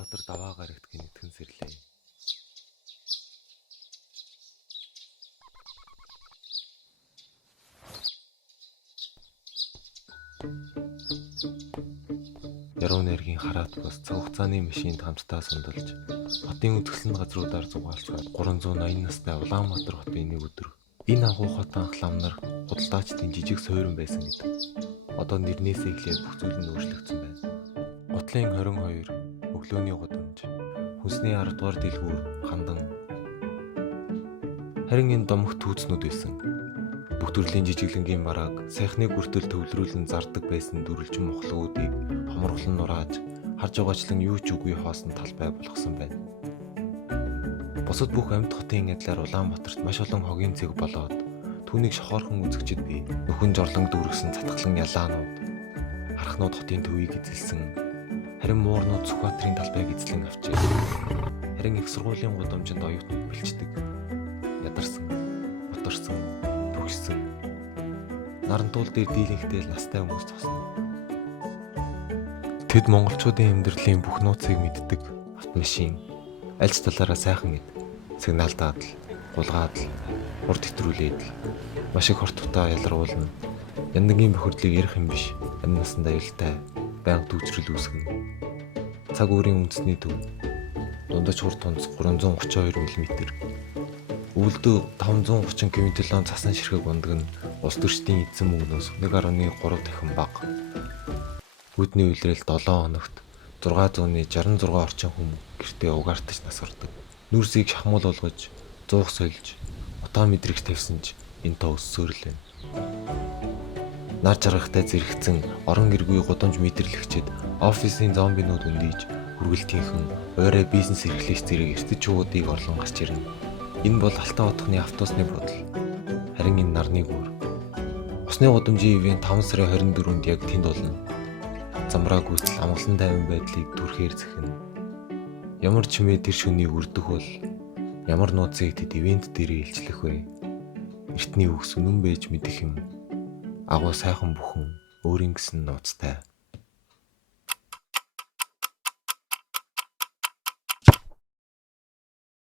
Улаанбаатар даваа гарагтгийн нэгтгэн сэрлээ. Яруу найргийн хараат бус цаг хугацааны машинд хамтдаа сундалж хотын үзэсгэлэн газруудаар зугаалцгаад 380 настай Улаанбаатар хотын нэг өдөр энэ агуу хот анхлам нар худалдаачдын жижиг сойрон байсан гэдэг. Одоо нэрнээсээ эхлээд бүх зүйл нь өөрчлөгдсөн байна. Гутлын 22 өглөөний гудамж хүнсний 10 дугаар дэлгүүр хандан харин энэ домогт түүцнүүд байсан. Бүх төрлийн жижиглэнгийн барааг сайхныг хүртэл төвлөрүүлэн зардаг байсан дүрлжин мохлогуудыг хомруулан нурааж харж байгаачлан юу ч үгүй хоосон талбай болгосон байна. Бусад бүх амьд хотын адилаар Улаанбаатарт маш олон хогийн цэг болоод түүнийг шохоорхон үзэгчд бий. Нөхөн жорлон дүүргэсэн цатгалан ялаанууд, харахнууд хотын төвийг эзэлсэн, харин муурнууд Сүхбаатарын талбайг эзлэн авчээ. Харин их сургуулийн гудамжинд оюутнууд бэлчдэг. Ядарсан, моторсон, төгссөн. Нарантуул дээр дийлэнхтэй настай хүмүүс зогсно. Тэд монголчуудын амьдралын бүх нууцыг мэддэг. Автомашин, аль ч талаараа сайхан мэд. Сигнал даадал, гулгаадал, урд хэтрүүлээд маш их хортотоо ялруулна. Яндагийн бохирдлыг ярих юм биш. Амь насанд аюултай, байнга дүүцрэл үүсгэн. Цаг өөрийн үндэсний төв. Дундаж хурд тунц 332 мм. Өвөлдөө 530 км/он цасан ширхэг ундаг нь улс төрчдийн эзэн мөнгнөөс 1.3 дахин бага. Үүдний үйлрэл 7 хоногт 666 орчим хүн гэртээ угаартаж насгардаг. Нүрсийг шахмал болгож, зуух сольж, утаа мэдрэгч тавьсан ч энэ тоо өссөөр л байна. Нар жаргахтай зэрэгцэн орон гэргүй гудамж мэдэрлэгчэд офисын зомбинууд үндийж хүргэлтийнхэн ойроо бизнес эрхлэгч зэрэг эртэж чуудыг орлон гарч ирнэ. Энэ бол Алтан хотхны автобусны бодол. Харин энэ нарны гүр. Усны гудамжийн ивент 5 сарын 24-нд яг тэнд болно. Замбраа гүйцэл амгалан тайван байдлыг түрхээр зэхнэ. Ямар чимээ тэр шөнийг үрдэх бол ямар нууцыг тэд ивент дээр илчлэх вэ? Эртний үгс үнэн байж мэдэх юм. Агуу сайхан бүхэн өөрийн гэсэн нууцтай.